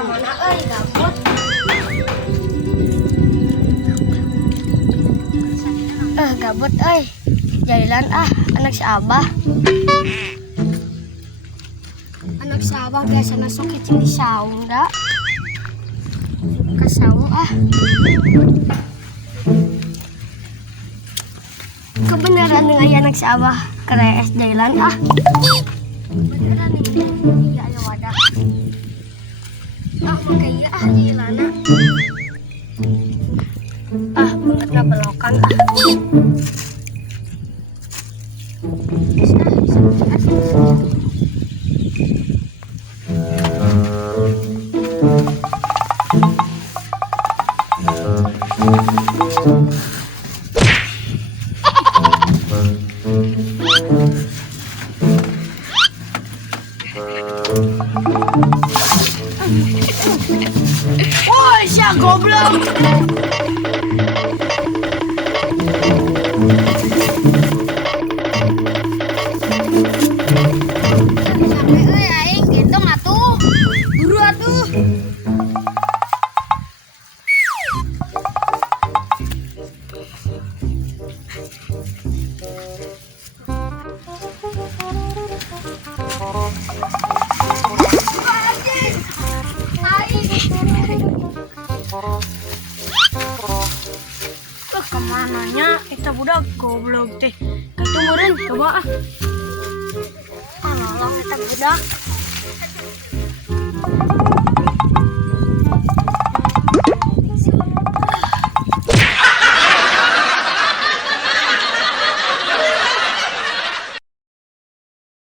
Kamana gabut. Gabut Jailan anak si Abah. Anak si Abah biasa masuk kicing di saung dah. Kasau Kebenaran dengan ayah anak si Abah kerees Jailan Beneran nih. Iya ayo wadah. Makanya Jailan banget na belokan Woi, siapa goblok? Aing gendong atuh. Buru atuh. Kemananya kita budak goblok teh. Itu meureun coba nolong kita budak.